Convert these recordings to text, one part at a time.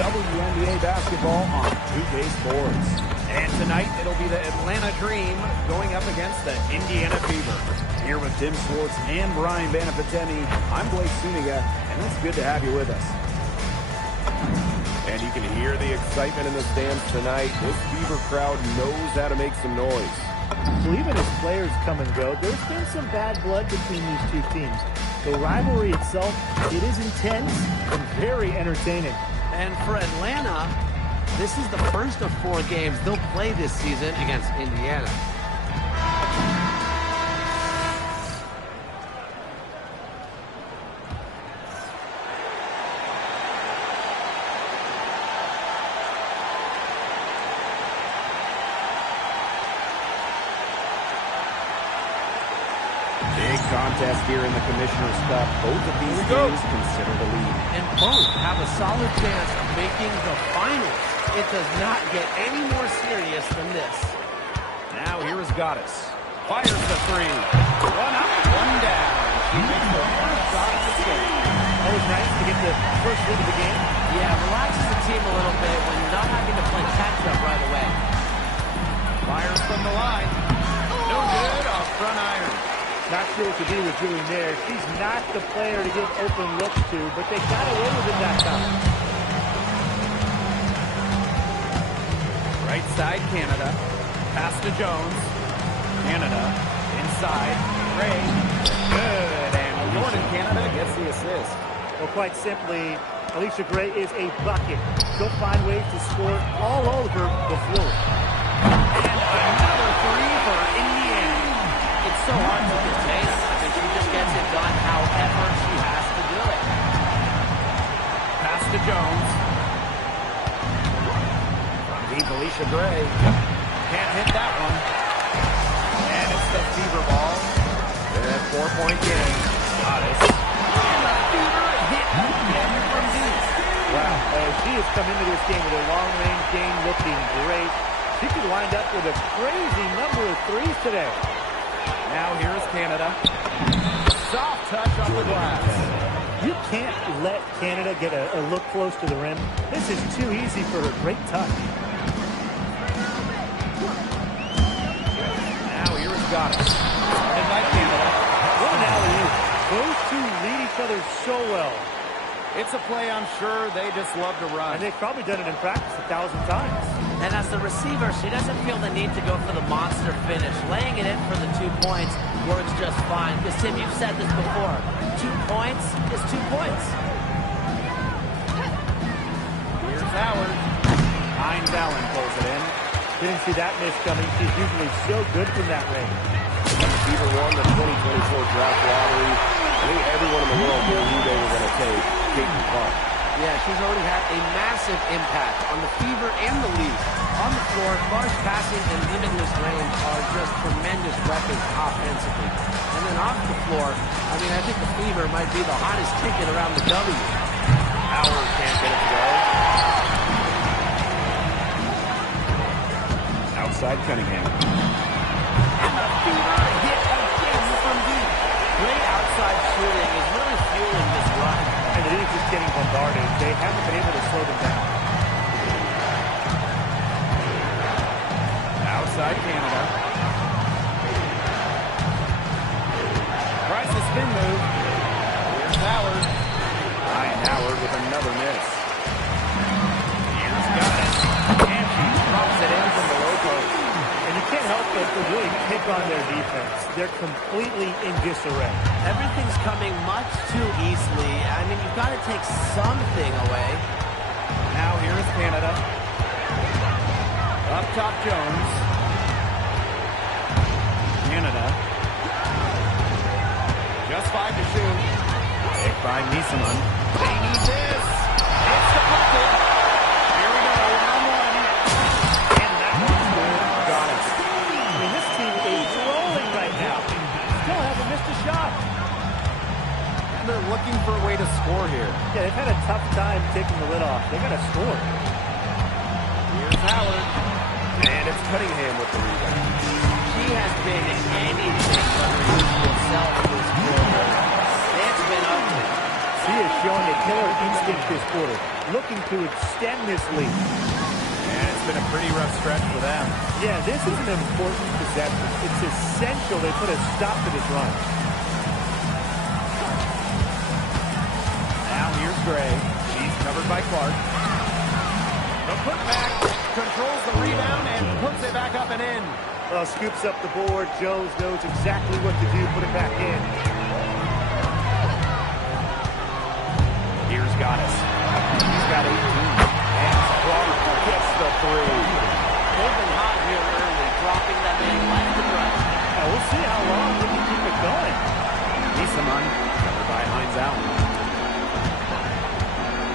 WNBA basketball on 2K Sports. And tonight, it'll be the Atlanta Dream going up against the Indiana Fever. Here with Tim Schwartz and Brian Banapateni, I'm Blake Suniga, and it's good to have you with us. And you can hear the excitement in the stands tonight. This Fever crowd knows how to make some noise. So even as players come and go, there's been some bad blood between these two teams. The rivalry itself, it is intense and very entertaining. And for Atlanta, this is the first of 4 games they'll play this season against Indiana. Big contest here in the Commissioner's Cup. Both of these teams consider the lead. And both have a solid chance of making the finals. It does not get any more serious than this. Now here is Goddess. Fires the 3. One up, one down. She makes the first shot of the game. Always nice to get the first lead of the game. Yeah, relaxes the team a little bit when not having to play catch-up right away. Fires from the line. No good off front iron. Not sure what Kadir was doing there. She's not the player to give open looks to, but they got away with it that time. Right side, Canada. Pass to Jones. Canada. Inside. Gray. Good. And Jordan Canada gets the assist. Well, quite simply, Alicia Gray is a bucket. She'll find ways to score all over the floor. And another 3 for Indiana. It's so hard to contain. I mean, she just gets it done however she has to do it. Pass to Jones. From deep, Alicia Gray. Can't hit that one. And it's the Fever ball. And a 4-point game. Goddess. And the Fever hit again from deep. Wow, she has come into this game with a long-range game looking great. She could wind up with a crazy number of 3s today. Now here's Canada. Soft touch on the glass. You can't let Canada get a look close to the rim. This is too easy for her. Great touch. Now here's Goddess. Started by Canada. What an alley-oop. Those two lead each other so well. It's a play I'm sure they just love to run. And they've probably done it in practice 1,000 times. And as the receiver, she doesn't feel the need to go for the monster finish. Laying it in for the 2 points works just fine. Because, Tim, you've said this before. 2 points is 2 points. Here's Howard. Hines Allen pulls it in. Didn't see that miss coming. She's usually so good from that range. Fever won the 2024 draft lottery. I think everyone in the world knew who they were going to take. Caitlin Clark. Yeah, she's already had a massive impact on the Fever and the league. On the floor, Clark's passing and limitless range are just tremendous weapons offensively. And then off the floor, I mean, I think the Fever might be the hottest ticket around the W. Howard can't get it to go. Outside Cunningham. And the Fever hit again from deep. Great outside shooting is really fueling this run. And it is just getting bombarded. They haven't been able to slow them down. Outside Canada. Tries the spin move. Here's Howard. Ryan Howard with another miss. Here's Goddess. And she drops it in from the low post. And you can't help but to really pick on their defense. They're completely in disarray. Everything's coming much too easily. I mean, you've got to take something away. Now here's Canada. Up top Jones. Canada. Just 5 to shoot. Picked by Niesemann. They need this. It's the bucket. Here we go, 1-on-1. And that one's good. Got it. I mean, this team is rolling right now. Still haven't missed a shot. And they're looking for a way to score here. Yeah, they've had a tough time taking the lid off. They got to score. Here's Howard. And it's Cunningham with the rebound. She has been anything but her usual self this quarter. It's been ugly. He is showing a killer instinct this quarter, looking to extend this lead. And it's been a pretty rough stretch for them. Yeah, this is an important possession. It's essential they put a stop to this run. Now here's Gray. He's covered by Clark. The putback controls the rebound and puts it back up and in. Well, scoops up the board. Jones knows exactly what to do. Put it back in. Here's Goddess. He's got 18. And Clark gets the three. They've been hot here early, dropping them in left and right. Now, we'll see how long they can keep it going. Niesemann covered by Hines Allen.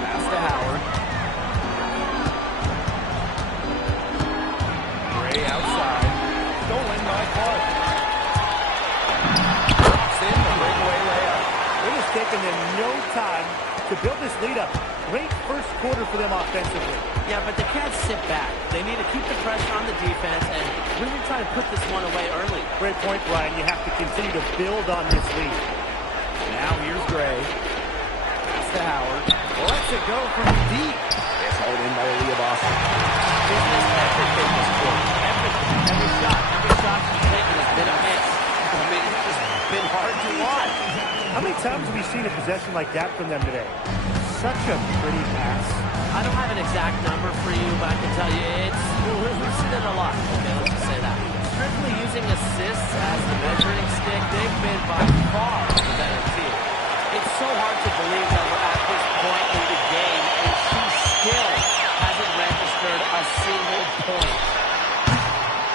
Pass to Howard. Gray outside. Stolen by Clark. Drops in the breakaway layup. It has taken them no time to build this lead up. Great first quarter for them offensively. Yeah, but they can't sit back. They need to keep the pressure on the defense and really try to put this one away early. Great point, Brian. You have to continue to build on this lead. Now here's Gray. Pass to Howard. Lets it go from deep. It's hauled in by Aaliyah Boston. She's missed everything this quarter. Everything. Every shot she's taken has been a miss. I mean, it's just been hard to watch. How many times have we seen a possession like that from them today? Such a pretty pass. I don't have an exact number for you, but I can tell you we've seen it a lot. Okay, let's just say that. Strictly using assists as the measuring stick, they've been by far the better team. It's so hard to believe that we're at this point in the game and she still hasn't registered a single point.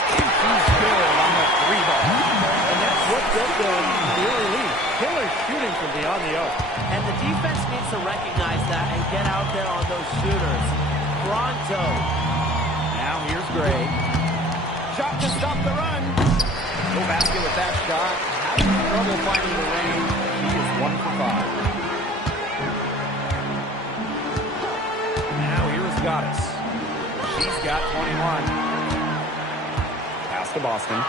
And she's good on the three ball. And that's what built them the early lead. Killer shooting from beyond the arc. And the defense needs to recognize that and get out there on those shooters. Pronto. Now here's Gray. Shot to stop the run. No basket with that shot. Having trouble finding the range. He is 1 for 5. Now here's Goddess. She's got 21. Pass to Boston.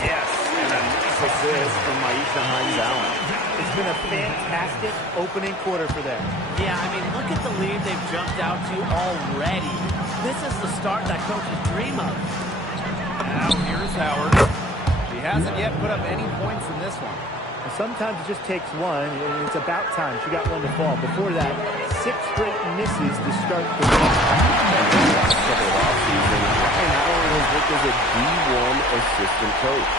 Yes, and a nice assist from Maisha Hines Allen. It's been a fantastic opening quarter for them. Yeah, I mean, look at the lead they've jumped out to already. This is the start that coaches dream of. Now here's Howard. He hasn't yet put up any points in this one. And sometimes it just takes one, and it's about time. She got one to fall. Before that, 6 straight misses to start the game. Couple of offseason, Ryan Howard has worked as a D1 assistant coach.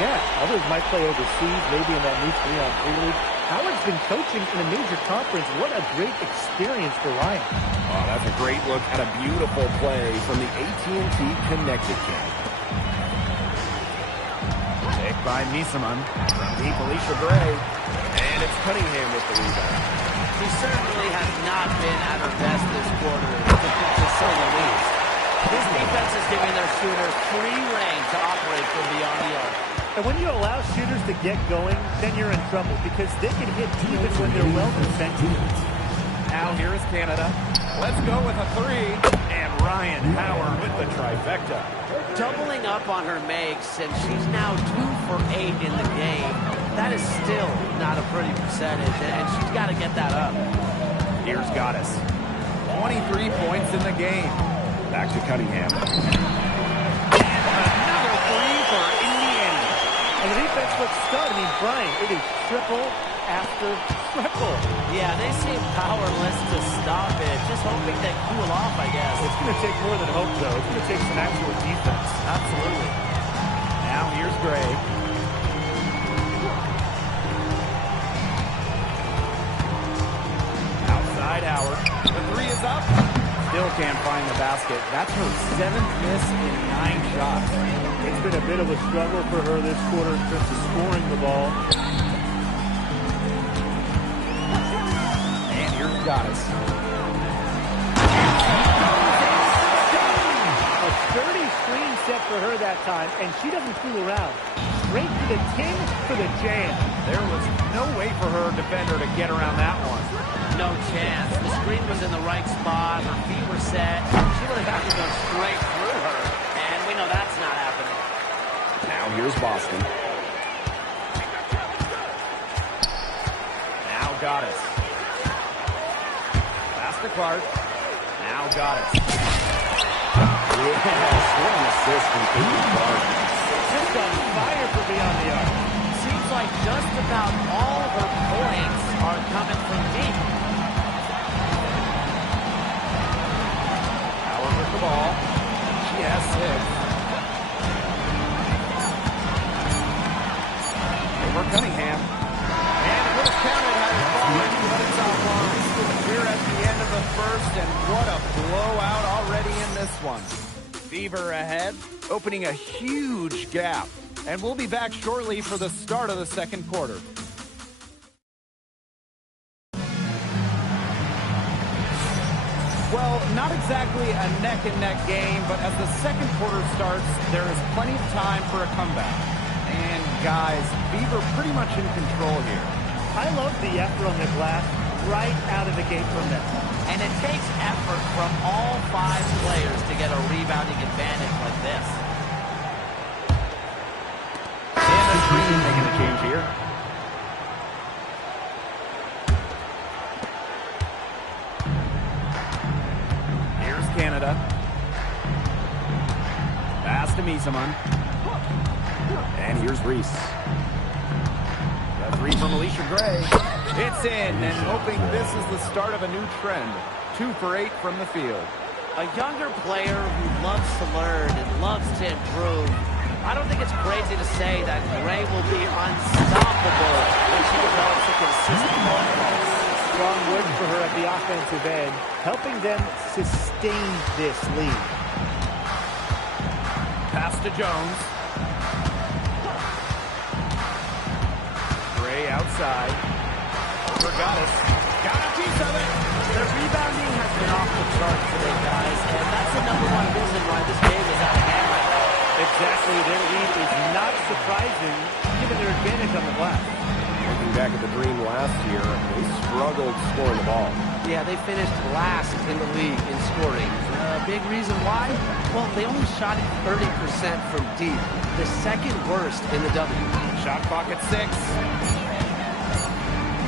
Yeah, others might play overseas, maybe in that new 3-on-3 league. Howard's been coaching in a major conference. What a great experience for Ryan. Oh, that's a great look at a beautiful play from the AT&T Connected Camp. Picked by Niesemann from deep Alicia Gray. And it's Cunningham with the rebound. She certainly has not been at her best this quarter, to say the least. This defense is giving their shooters free rein to operate from beyond the arc. And when you allow shooters to get going, then you're in trouble because they can hit even when they're well defended. Now here is Canada. Let's go with a three. And Ryan Howard with the trifecta. Doubling up on her makes, and she's now 2 for 8 in the game. That is still not a pretty percentage, and she's got to get that up. Here's Goddess. 23 points in the game. Back to Cunningham. And another three for Indiana. And the defense looks stud. I mean, Brian, it is triple after triple. Yeah, they seem powerless to stop it. Just hoping they cool off, I guess. It's going to take more than hope, though. It's going to take some actual defense. Absolutely. Now here's Gray. Outside Howard. The three is up. Still can't find the basket. That's her 7th miss in 9 shots. It's been a bit of a struggle for her this quarter in terms of scoring the ball. And here's Goddess. A sturdy screen set for her that time, and she doesn't fool around. Straight to the tin for the jam. There was no way for her defender to get around that one. No chance. The screen was in the right spot. Her feet were set. She would have had to go straight through her, and we know that's not happening. Now here's Boston. Now Goddess. Pass to Clark. Now Goddess. Yes, what an assist from Caitlin Clark. Just on fire for beyond the arc. Seems like just about all her points are coming from deep. Howard with the ball. She has 6. Over Cunningham. And it was counted had it fallen, but it's offline. We're at the end of the first, and what a blowout already in this one. Fever ahead, opening a huge gap. And we'll be back shortly for the start of the second quarter. Well, not exactly a neck-and-neck game, but as the second quarter starts, there is plenty of time for a comeback. And guys, Fever pretty much in control here. I love the effort on the glass right out of the gate from them. And it takes effort from all 5 players to get a rebounding advantage like this. And the Dream making a change here. Here's Canada. Pass to Misaman. And here's Reese. The 3 from Alicia Gray. It's in, and hoping this is the start of a new trend. 2 for 8 from the field. A younger player who loves to learn and loves to improve. I don't think it's crazy to say that Gray will be unstoppable when she develops a consistent ball. Strong work for her at the offensive end, helping them sustain this lead. Pass to Jones. Gray outside. For Goddess. Got a piece of it. Their rebounding has been off the charts today, guys, and that's the #1 reason why this game is out of hand right now. Exactly, their lead is not surprising, given their advantage on the glass. Looking back at the Dream last year, they struggled scoring the ball. Yeah, they finished last in the league in scoring. Big reason why? Well, they only shot it 30% from deep, the second worst in the W. Shot clock at 6.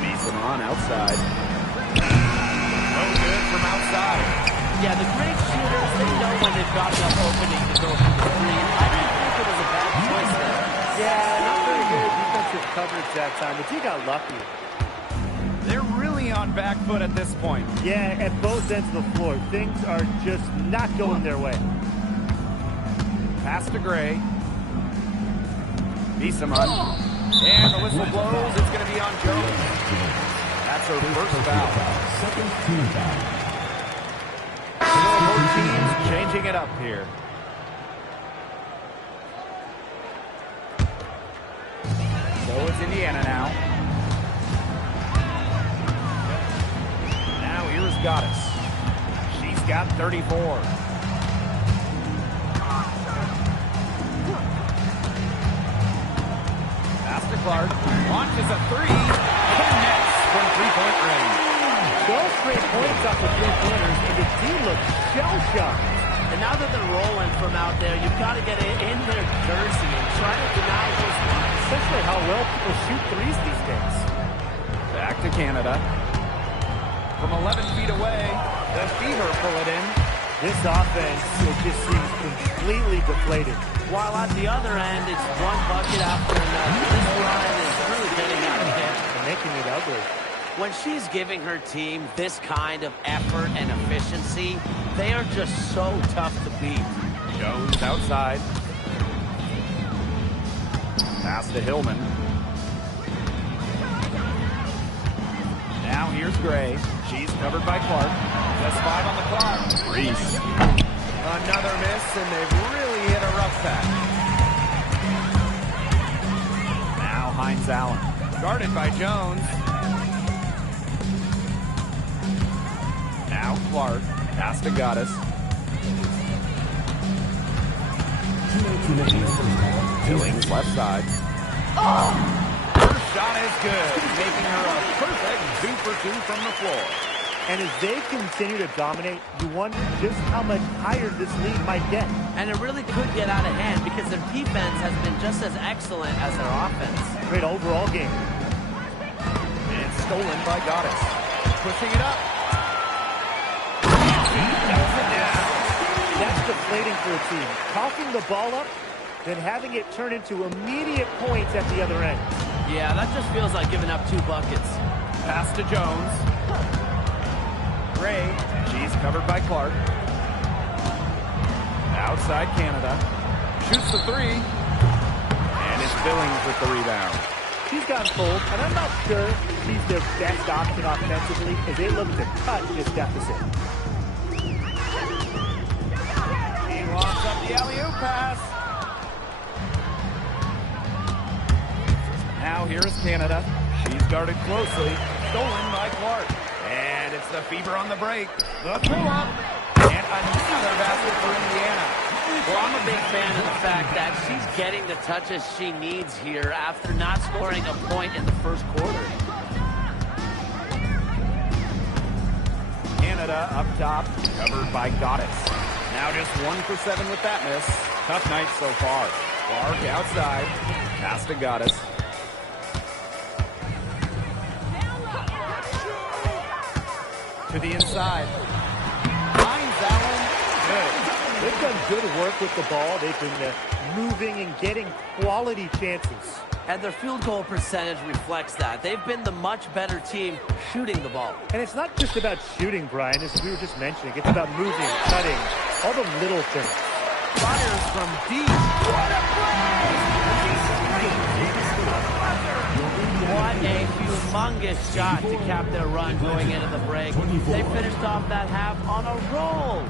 Misaman outside. No good from outside. Yeah, the great shooters, they know when they've got enough opening to go for the 3. I didn't think it was a bad choice there. Yeah, not very good defensive coverage that time, but you got lucky. They're really on back foot at this point. Yeah, at both ends of the floor, things are just not going their way. Pass to Gray. Misaman. And the whistle blows. It's going to be on Jones. That's her first foul. Second team foul. Both teams changing it up here. So it's Indiana now. Now here's Goddess. She's got 34. Pass to Clark. Launches a 3. Connects from three-point range. 12 straight points off the three-pointers, and the team looks shell-shocked. And now that they're rolling from out there, you've got to get it in their jersey and try to deny those lines. Especially how well people shoot threes these days. Back to Canada. From 11 feet away, the Fever pull it in. This offense, it just seems completely deflated. While at the other end, it's one bucket after another. This run is really getting out of hand. And making it ugly. When she's giving her team this kind of effort and efficiency, they are just so tough to beat. Jones outside. Pass to Hillman. Now here's Gray. She's covered by Clark. Just 5 on the clock. Reese. Another miss, and they've really hit a rough patch. Now Hines Allen. Guarded by Jones. Now Clark. Pass to Goddess. Billings left side. Her shot is good, making her a perfect 2 for 2 from the floor. And as they continue to dominate, you wonder just how much higher this lead might get. And it really could get out of hand because their defense has been just as excellent as their offense. Great overall game. It's stolen by Goddess. Pushing it up. That's deflating for a team. Coughing the ball up, then having it turn into immediate points at the other end. Yeah, that just feels like giving up 2 buckets. Pass to Jones. Gray. She's covered by Clark. Outside Canada. Shoots the 3. And it's Billings with the rebound. She's gone cold, and I'm not sure she's their best option offensively as they look to cut this deficit. He locks up the alley-oop pass. Now here is Canada. She's guarded closely. Stolen by Clark. And it's the Fever on the break. The throw-up. And another basket for Indiana. Well, I'm a big fan of the fact that she's getting the touches she needs here after not scoring a point in the first quarter. Canada up top, covered by Goddess. Now just 1 for 7 with that miss. Tough night so far. Clark outside. Pass to Goddess. To the inside. Finds Allen. Good. They've done good work with the ball. They've been moving and getting quality chances. And their field goal percentage reflects that. They've been the much better team shooting the ball. And it's not just about shooting, Brian, as we were just mentioning. It's about moving, cutting, all the little things. Fires from deep. What a What a humongous shot to cap their run going into the break. They finished off that half on a roll.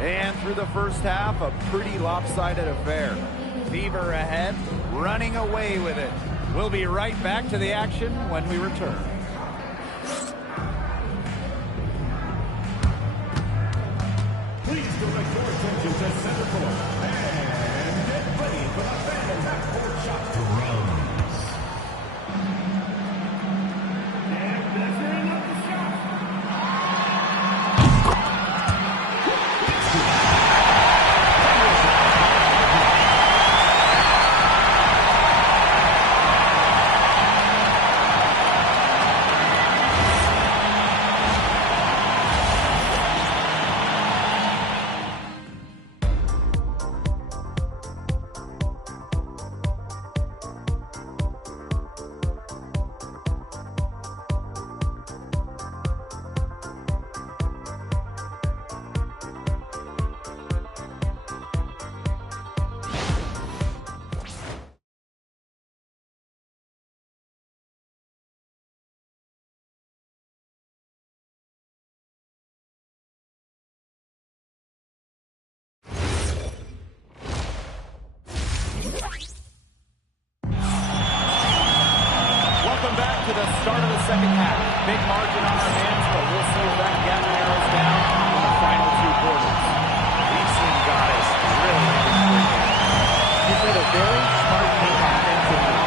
And through the first half, a pretty lopsided affair. Fever ahead, running away with it. We'll be right back to the action when we return. Please direct your attention to center court and get ready for the Phantom backcourt shot drums. And measuring up the shot. To the start of the second half. Big margin on our hands, but we'll see if that gap narrows down in the final 2 quarters. We've seen Goddess really demonstrate that. He's played a very smart game offensively,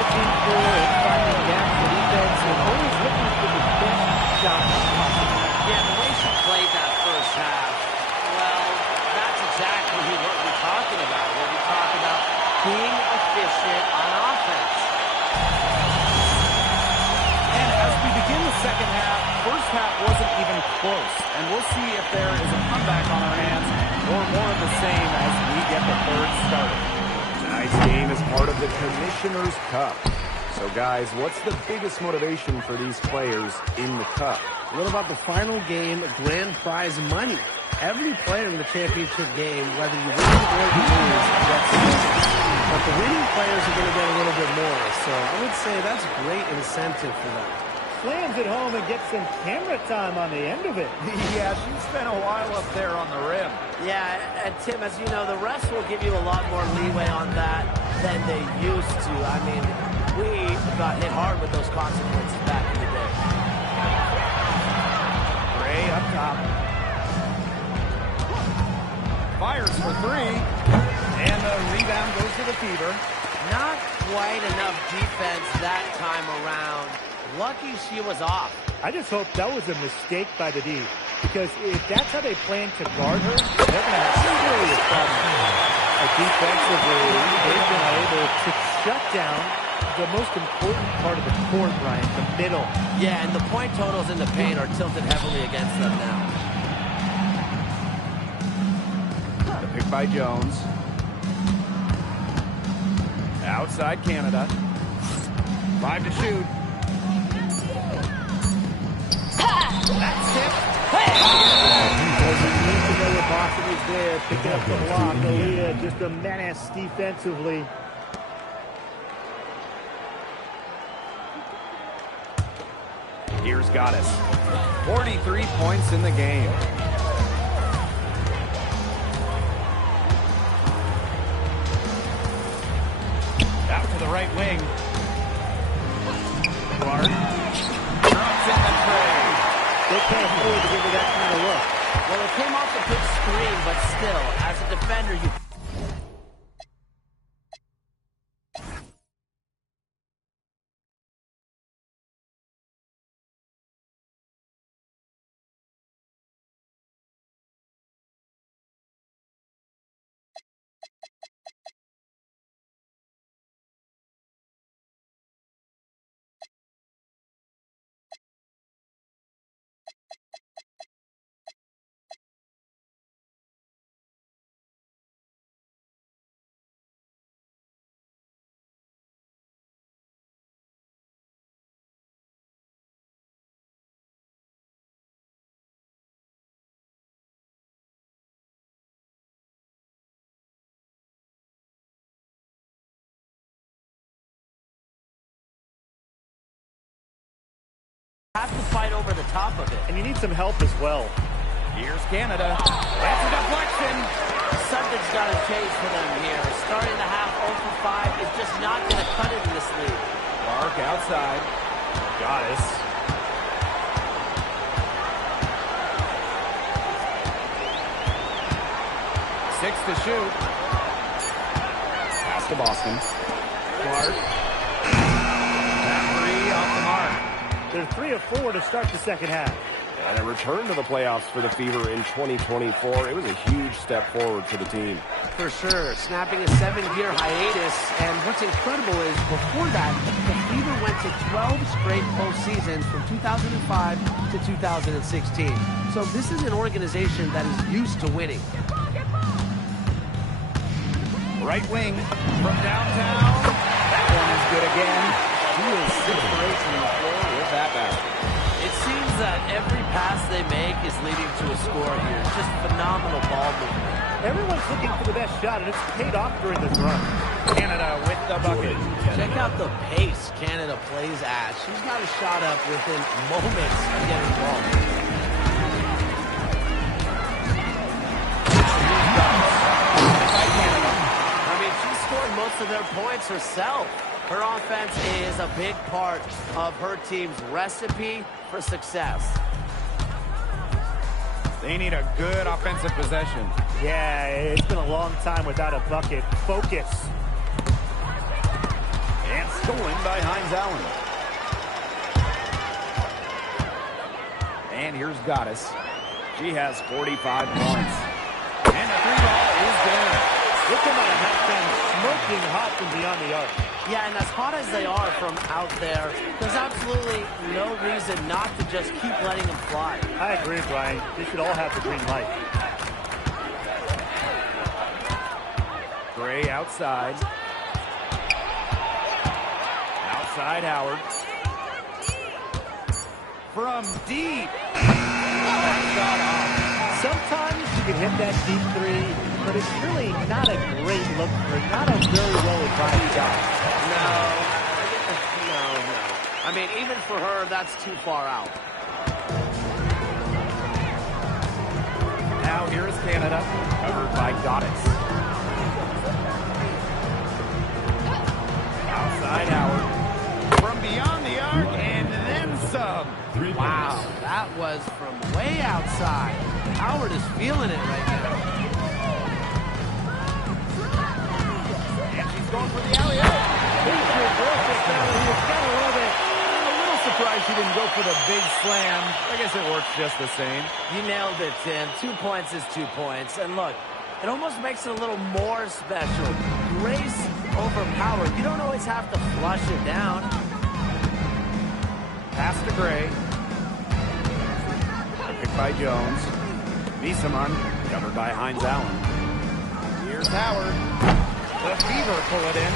looking for and finding gaps for defense and always looking for the best shot possible. Yeah, the way she played that first half, well, that's exactly what we're talking about. When we talk about being efficient on offense. Begin the second half. First half wasn't even close, and we'll see if there is a comeback on our hands or more of the same as we get the third started. Tonight's game is part of the Commissioner's Cup. So, guys, what's the biggest motivation for these players in the Cup? What about the final game, grand prize money? Every player in the championship game, whether you win or you lose, gets something. But the winning players are going to get a little bit more. So I would say that's great incentive for them. Slams it home and gets some camera time on the end of it. Yeah, she spent a while up there on the rim. Yeah, and Tim, as you know, the refs will give you a lot more leeway on that than they used to. I mean, we got hit hard with those consequences back in the day. Gray up top. Fires for 3. And the rebound goes to the Fever. Not quite enough defense that time around. Lucky she was off. I just hope that was a mistake by the D, because if that's how they plan to guard her, they're going to have serious problems. Defensively, they've been able to shut down the most important part of the court, Brian, the middle. Yeah, and the point totals in the paint are tilted heavily against them now. The pick by Jones. Outside Canada. 5 to shoot. That's tipped. Well, you need to know what Boston is there. Picking up the block. Aaliyah, just a menace defensively. Here's Goddess. 43 points in the game. Out to the right wing. Clark. Drops in the tray. They can't afford to give her that kind of look. Well, it came off the big screen, but still, as a defender, you... has to fight over the top of it. And you need some help as well. Here's Canada. That's a deflection. Something's got to change for them here. Starting the half 0 for 5 is just not going to cut it in this league. Clark outside. Goddess. Six to shoot. Pass to Boston. Clark. That three off the mark. They're 3 of 4 to start the second half. And a return to the playoffs for the Fever in 2024. It was a huge step forward for the team. For sure, snapping a 7-year hiatus. And what's incredible is before that, the Fever went to 12 straight postseasons from 2005 to 2016. So this is an organization that is used to winning. Right wing from downtown. That one is good again. He is 6 for 8 from the floor with that basket. It seems that every pass they make is leading to a score here. Just phenomenal ball movement. Everyone's looking for the best shot, and it's paid off during this run. Canada with the bucket. Check out the pace Canada plays at. She's got a shot up within moments of getting involved. I mean, she scored most of their points herself. Her offense is a big part of her team's recipe for success. They need a good offensive possession. Yeah, it's been a long time without a bucket. Focus. And stolen by Hines Allen. And here's Goddess. She has 45 points. And the 3 ball is good. Look at that halftime smoking hot from beyond the arc. Yeah, and as hot as they are from out there, there's absolutely no reason not to just keep letting them fly. I agree, Brian. They should all have the green light. Gray outside. Outside Howard. From deep. Shot off. Sometimes you can hit that deep 3, but it's really not a great look for her. Not a very well-advised shot. No. I mean, even for her, that's too far out. Now here is Canada, covered by Goddess. Outside Howard. From beyond the arc, and then some. Wow, that was from way outside. Howard is feeling it right now. And she's going for the alley-oop. Surprised she didn't go for the big slam. I guess it works just the same. You nailed it, Tim. 2 points is 2 points. And look, it almost makes it a little more special. Grace overpowered, you don't always have to flush it down. Pass to Gray. Picked by Jones. Miesemann covered by Hines Allen. Here's Howard. The Fever pull it in.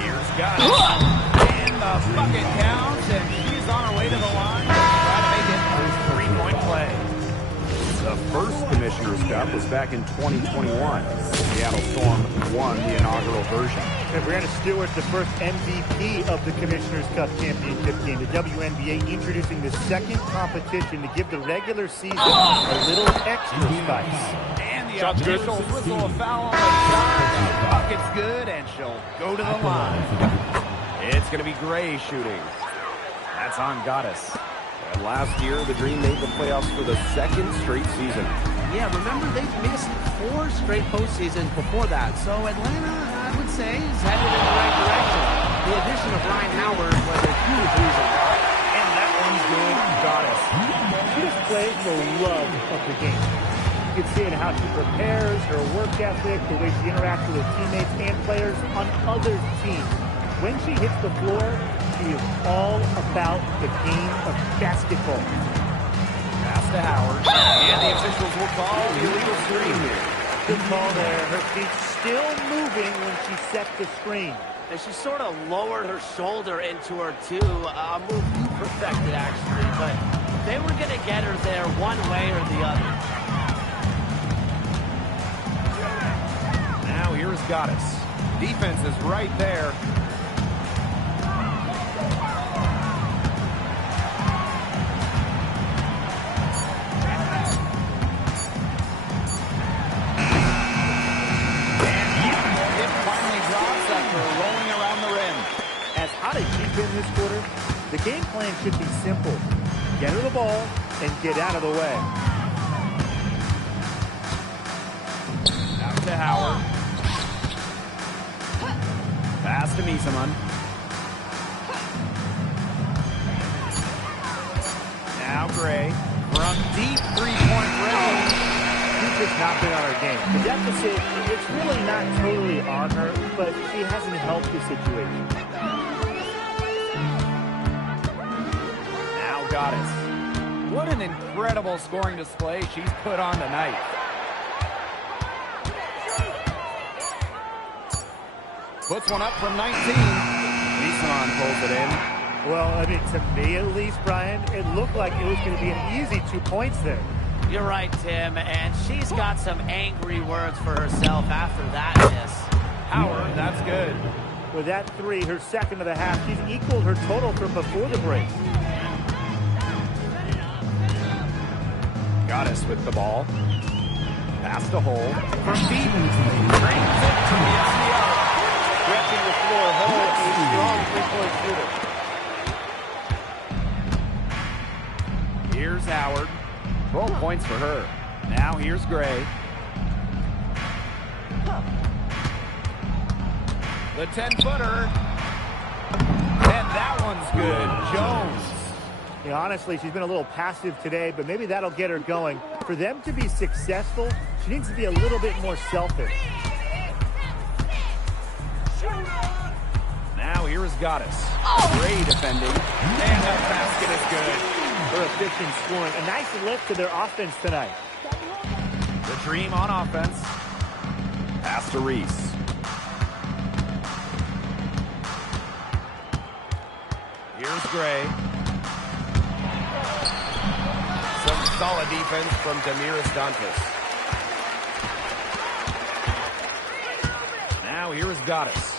Here's Goddess. And the bucket counts, and she's on her way to the line. Try to make it a three-point play. The first Commissioner's Cup was back in 2021. Seattle Storm won the inaugural version. And Brianna Stewart, the first MVP of the Commissioner's Cup championship game. The WNBA introducing the second competition to give the regular season a little extra spice. And the officials whistle a foul on the shot. The bucket's good, and she'll go to the line. It's going to be Gray shooting. That's on Goddess. And last year, the Dream made the playoffs for the second straight season. Yeah, remember they missed 4 straight postseasons before that. So Atlanta, I would say, is headed in the right direction. The addition of Ryan Howard was a huge reason. And that one's good. Goddess. She just plays the love of the game. You can see it in how she prepares, her work ethic, the way she interacts with her teammates and players on other teams. When she hits the floor, she is all about the game of basketball. Pass to Howard. And the officials will call the illegal screen here. Good call there. Her feet still moving when she set the screen. And she sort of lowered her shoulder into her, too. A move you perfected, actually. But they were going to get her there one way or the other. Now here's Goddess. Defense is right there. In this quarter, the game plan should be simple. Get her the ball and get out of the way. Out to Howard. Pass to Miesemann. Now Gray from deep three-point range. She's just not been on her game. The deficit, it's really not totally on her, but she hasn't helped the situation. Goddess. What an incredible scoring display she's put on tonight. Puts one up from 19. Miesemann pulls it in. Well, I mean, to me at least, Brian, it looked like it was going to be an easy 2 points there. You're right, Tim, and she's got some angry words for herself after that miss. Howard, that's good. With that 3, her second of the half, she's equaled her total from before the break. Goddess with the ball. Pass to Hole. From deep. Brings it to the SDR. Stretching the floor. Hole, a strong 3-point shooter. Here's Howard. 12 points for her. Now here's Gray. The 10-footer. And that one's good. Jones. Yeah, honestly, she's been a little passive today, but maybe that'll get her going. For them to be successful, she needs to be a little bit more selfish. Now here is Goddess. Gray defending. And that basket is good. Her efficient scoring. A nice lift to their offense tonight. The Dream on offense. Pass to Reese. Here's Gray. Some solid defense from Damiris Dantas. Now here is Goddess.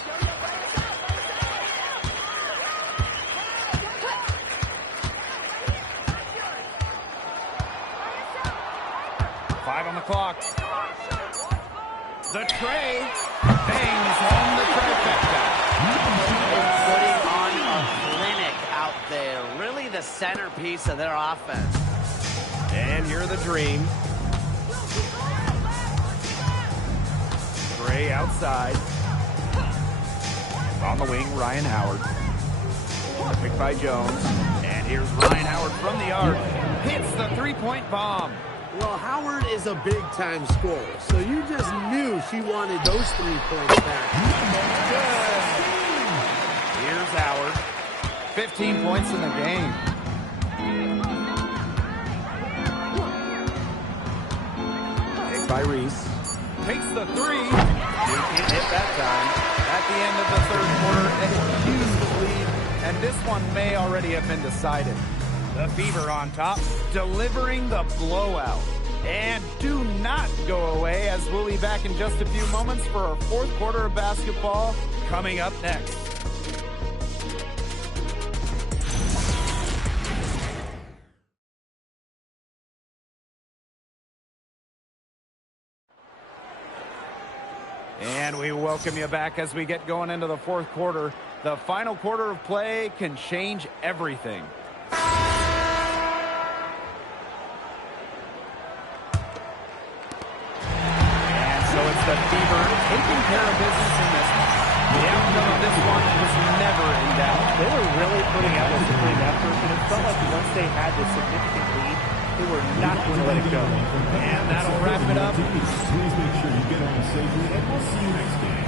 Five on the clock. The tray bangs home the trifecta. Putting on a clinic out there. Really the centerpiece of their offense. And here the Dream. Gray outside. On the wing, Ryan Howard. Picked by Jones. And here's Ryan Howard from the arc. Hits the three-point bomb. Well, Howard is a big-time scorer, so you just knew she wanted those 3 points back. Good. Here's Howard. 15 points in the game. Picked by Reese. Takes the 3. You can't hit that time. At the end of the third quarter, a huge lead, and this one may already have been decided. The Fever on top, delivering the blowout. And do not go away, as we'll be back in just a few moments for our fourth quarter of basketball coming up next. And we welcome you back as we get going into the fourth quarter. The final quarter of play can change everything. And so it's the Fever taking care of business in this one. The outcome of this one was never in doubt. They were really putting out a supreme effort, and it felt like once they had this significant lead, they were not going to let it go. And that'll wrap it up. Please make sure you get home safely, and we'll see you next game.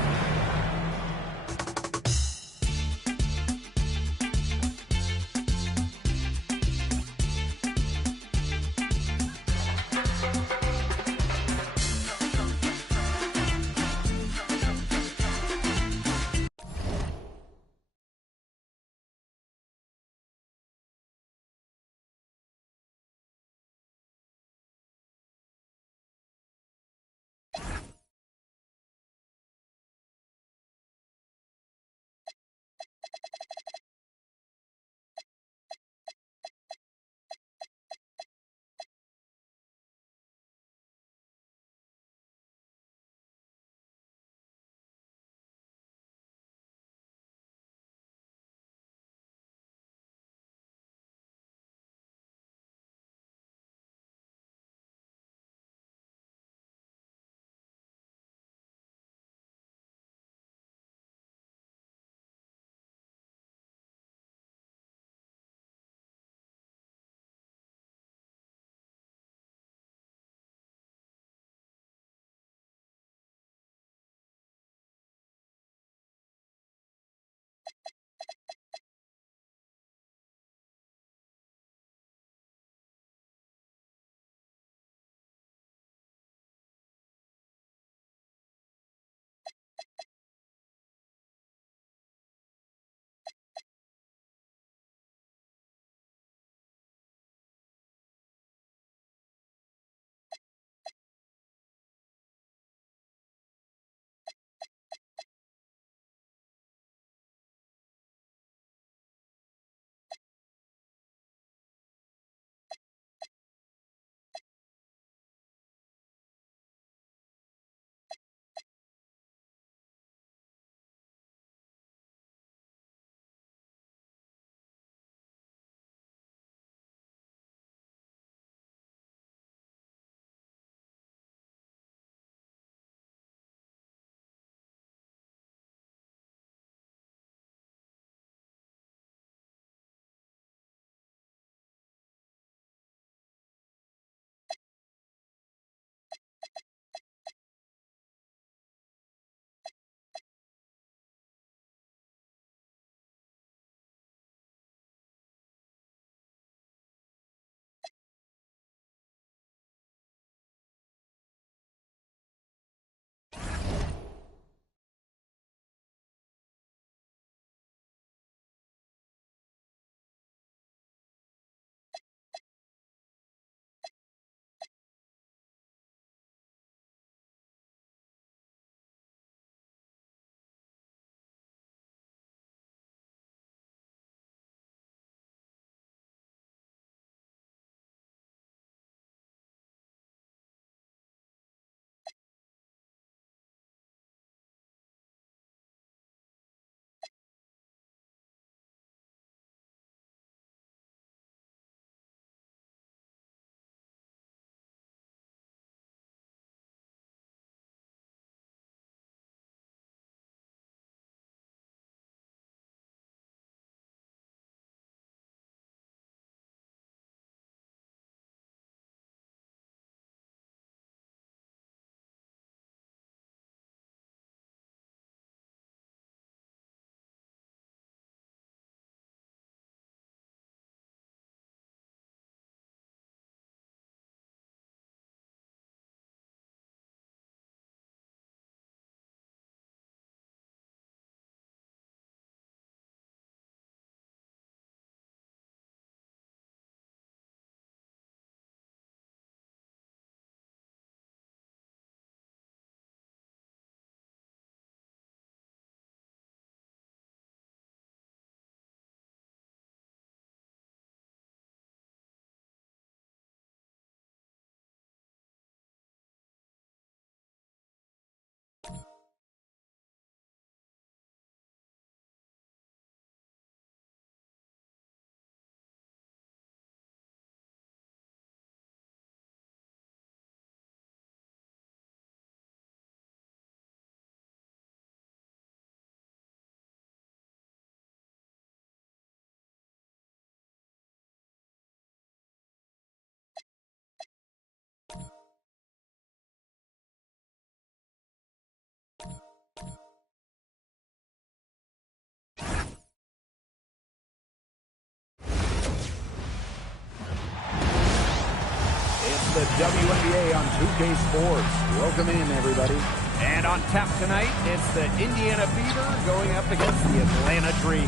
the WNBA on 2K Sports. Welcome in, everybody. And on tap tonight, it's the Indiana Fever going up against the Atlanta Dream.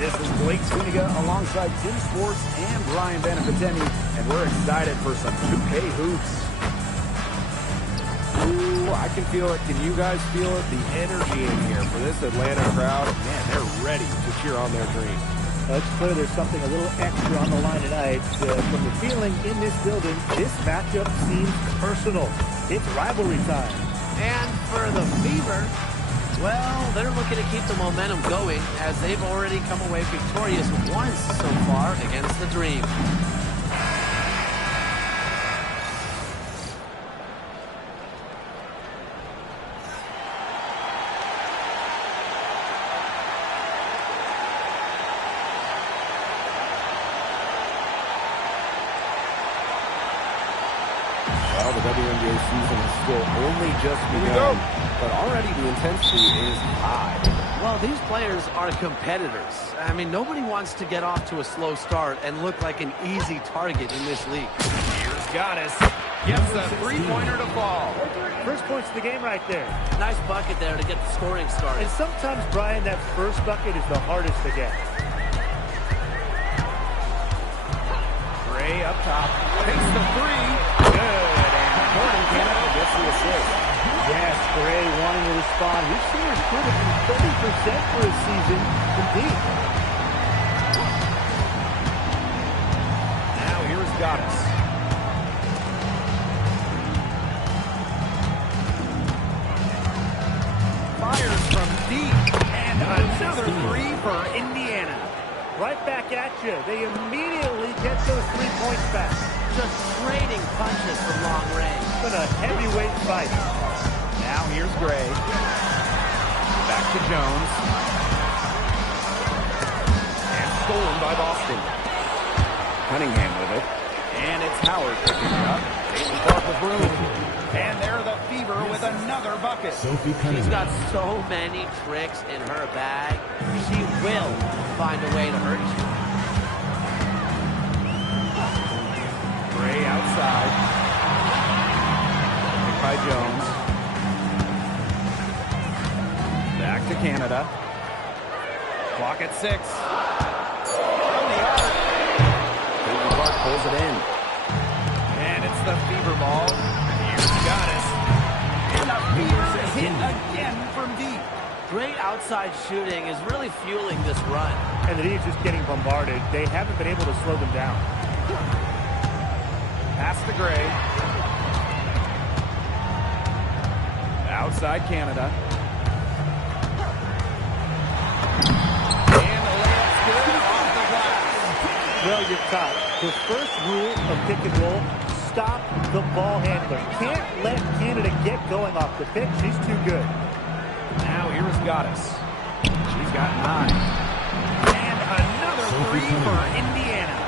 This is Blake Zuniga alongside Tim Swartz and Brian Banafiteni, and we're excited for some 2K hoops. Ooh, I can feel it. Can you guys feel it? The energy in here for this Atlanta crowd. Man, they're ready to cheer on their dream. It's clear there's something a little extra on the line tonight. From the feeling in this building, this matchup seems personal. It's rivalry time. And for the Fever, well, they're looking to keep the momentum going as they've already come away victorious once so far against the Dream. Well, the WNBA season has still only just begun, but already the intensity is high. Well, these players are competitors. I mean, nobody wants to get off to a slow start and look like an easy target in this league. Here's Goddess. Gets the three-pointer to fall. First points of the game right there. Nice bucket there to get the scoring started. And sometimes, Brian, that first bucket is the hardest to get. Gray up top. Takes the three. Good. And Jordan Canada gets the assist. Yes, Gray wanting to respond. We've seen her shoot it from 30% for a season from deep. Now here's Goddess. Fires from deep. And another three for Indiana. Right back at you. They immediately get those 3 points back. Just trading punches from long range. It's been a heavyweight fight. Now here's Gray. Back to Jones. And stolen by Boston. Cunningham with it. And it's Howard picking it up. Caitlin Clark with room. And there the Fever with another bucket. Sophie She's Cunningham. got so many tricks in her bag. She will find a way to hurt you. Gray outside. Picked by Jones. Back to Canada. Clock at 6. From the arc. Caitlin Clark pulls it in. And it's the Fever ball. Here's Goddess. And the Fever is hit again from deep. Great outside shooting is really fueling this run. And the team's just getting bombarded. They haven't been able to slow them down. Pass to Gray. Outside Canada. And the layup's good off the glass. Well, you're caught. The first rule of pick and roll, stop the ball handler. Can't let Canada get going off the pick. She's too good. Now here's Goddess. She's got 9. And another three for Indiana.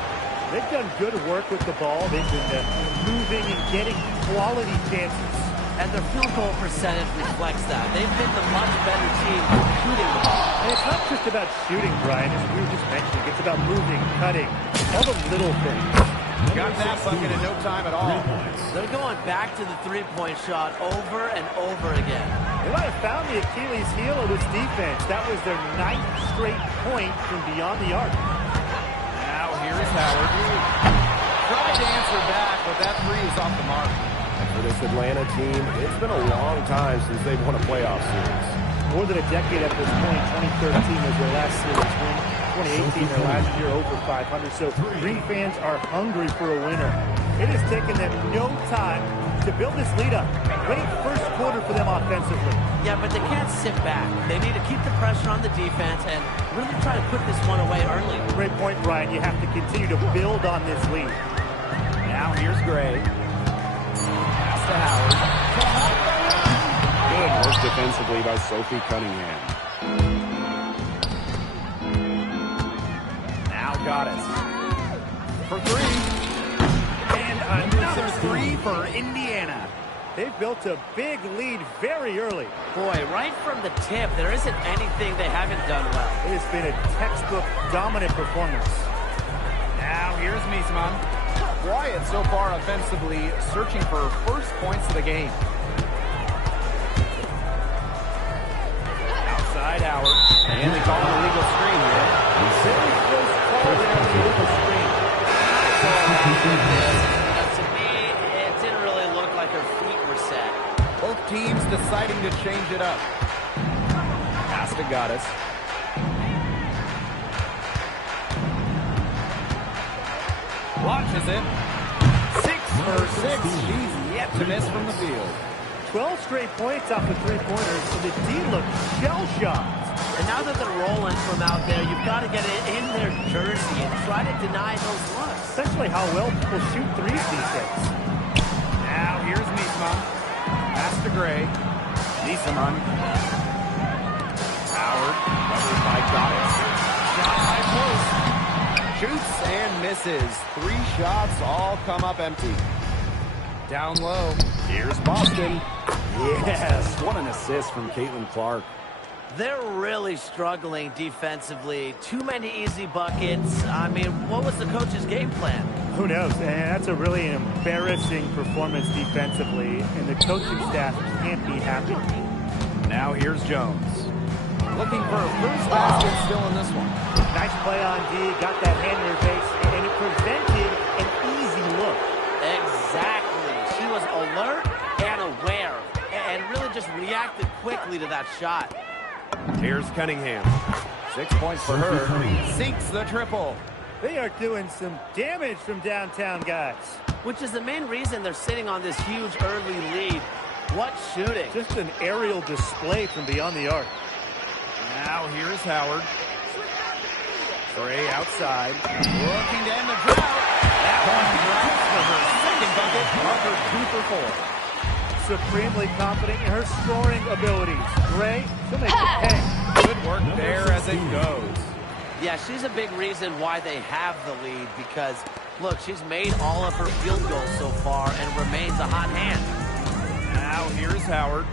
They've done good work with the ball. They've been moving and getting quality chances. And their field goal percentage reflects that. They've been the much better team shooting the ball. And it's not just about shooting, Brian, as we were just mentioning. It's about moving, cutting, all the little things. Got that bucket in no time at all. They're going back to the three-point shot over and over again. They might have found the Achilles heel of this defense. That was their 9th straight point from beyond the arc. Now here's Howard. Tried to answer back, but that three is off the mark. For this Atlanta team, it's been a long time since they've won a playoff series. More than a decade at this point. 2013 was their last series win. 2018, their last year, over 500. So Green fans are hungry for a winner. It has taken them no time to build this lead up. Great first quarter for them offensively. Yeah, but they can't sit back. They need to keep the pressure on the defense and really try to put this one away early. Great point, Brian. You have to continue to build on this lead. Now here's Gray. Pass to Howard. Good work defensively by Sophie Cunningham. Now Goddess. For 3. And another 3 for Indiana. They've built a big lead very early. Boy, right from the tip, there isn't anything they haven't done well. It has been a textbook dominant performance. Now here's Miesman. quiet so far offensively, searching for first points of the game. Outside Howard. And they call an illegal screen here. Very close call there on the illegal screen. To me, it didn't really look like her feet were set. Both teams deciding to change it up. Pass to Goddess. Launches it. 6 for 6. She's yet to miss from the field. 12 straight points off the three-pointers, and the D looks shell-shocked. And now that they're rolling from out there, you've got to get it in their jersey and try to deny those looks. Essentially how well people shoot threes these days. Now here's Miesman. Pass to Gray. Miesman. Howard. Covered by Goddess. Shot high post. Shoots and misses. 3 shots all come up empty. Down low. Here's Boston. Yes. What an assist from Caitlin Clark. They're really struggling defensively. Too many easy buckets. I mean, what was the coach's game plan? Who knows? And that's a really embarrassing performance defensively, and the coaching staff can't be happy. Now here's Jones. Looking for a first basket still in this one. Nice play on D, got that hand in her face, and it prevented an easy look. Exactly. She was alert and aware and really just reacted quickly to that shot. Here's Cunningham. 6 points for her. Sinks the triple. They are doing some damage from downtown, guys. Which is the main reason they're sitting on this huge early lead. What shooting. Just an aerial display from beyond the arc. Now here's Howard. Gray outside. Looking to end the drought. That one drops for her second bucket. Parker 2 for 4. Supremely confident in her scoring abilities. Gray, she'll make it pay. Good work there as it goes. Yeah, she's a big reason why they have the lead because, look, she's made all of her field goals so far and remains a hot hand. Now here's Howard.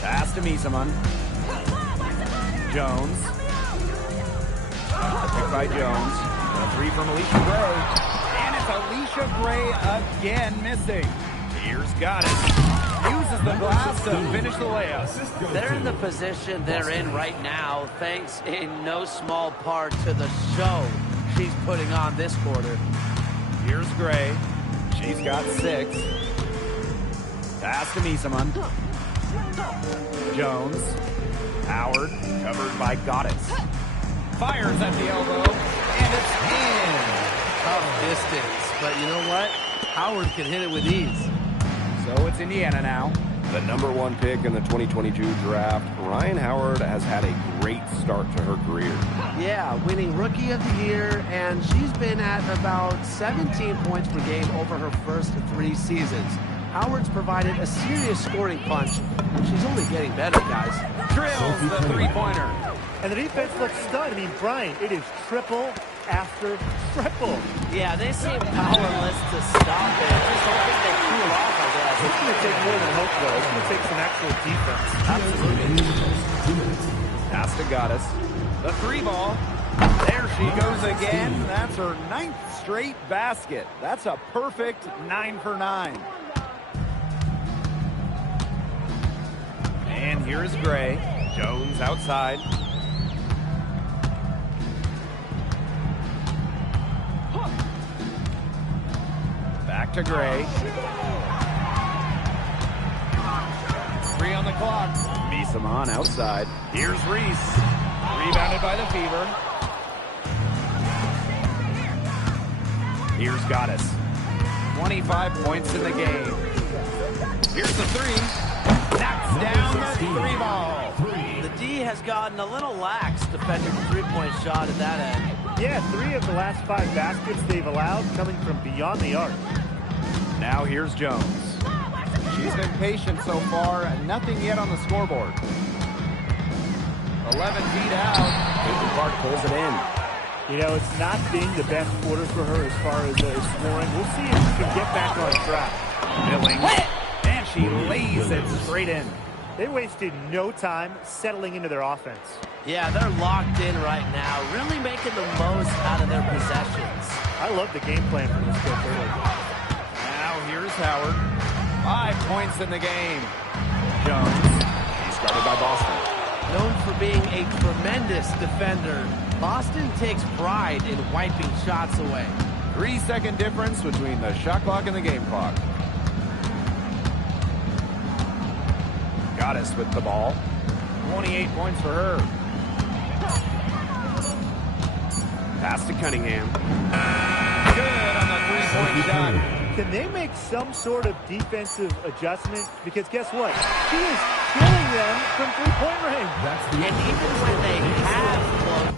Pass to Miesman. Jones. Picked by Jones. A 3 from Alicia Gray. And it's Alicia Gray again missing. Here's Goddess. Uses the glass to finish the layup. They're in the position they're in right now, thanks in no small part to the show she's putting on this quarter. Here's Gray. She's got 6. Pass to Miesman. Jones. Howard, covered by Goddess. Fires at the elbow, and it's in. Tough distance, but you know what? Howard can hit it with ease. So it's Indiana now. The #1 pick in the 2022 draft, Rhyne Howard has had a great start to her career. Yeah, winning Rookie of the Year, and she's been at about 17 points per game over her first 3 seasons. Howard's provided a serious scoring punch, and she's only getting better, guys. Drills the 3-pointer. And the defense looks stunned. I mean, Brian, it is triple after triple. Yeah, they seem powerless to stop it. Just hoping they cool off, I guess. It's going to take more than hope, though. It's going to take some actual defense. Absolutely. Pass to Goddess. The 3 ball. There she goes again. That's her 9th straight basket. That's a perfect 9 for 9. And here's Gray. Jones outside. Back to Gray. 3 on the clock. Miesman outside. Here's Reese. Rebounded by the Fever. Here's Goddess. 25 points in the game. Here's the 3. Knocks down the 3 ball. The D has gotten a little lax defending the 3-point shot at that end. Yeah, 3 of the last 5 baskets they've allowed coming from beyond the arc. Now here's Jones. She's been patient so far, and nothing yet on the scoreboard. 11 feet out. Caitlin Clark pulls it in. You know, it's not been the best quarter for her as far as scoring. We'll see if she can get back on track. Milling. And she lays it straight in. They wasted no time settling into their offense. Yeah, they're locked in right now, really making the most out of their possessions. I love the game plan for this coach early. Now here's Howard. 5 points in the game. Jones. He's guarded by Boston. Known for being a tremendous defender, Boston takes pride in wiping shots away. 3-second difference between the shot clock and the game clock. Goddess with the ball. 28 points for her. Pass to Cunningham. Good on the three-point shot. Can they make some sort of defensive adjustment? Because guess what? She is killing them from three-point range. That's the And even when they have closed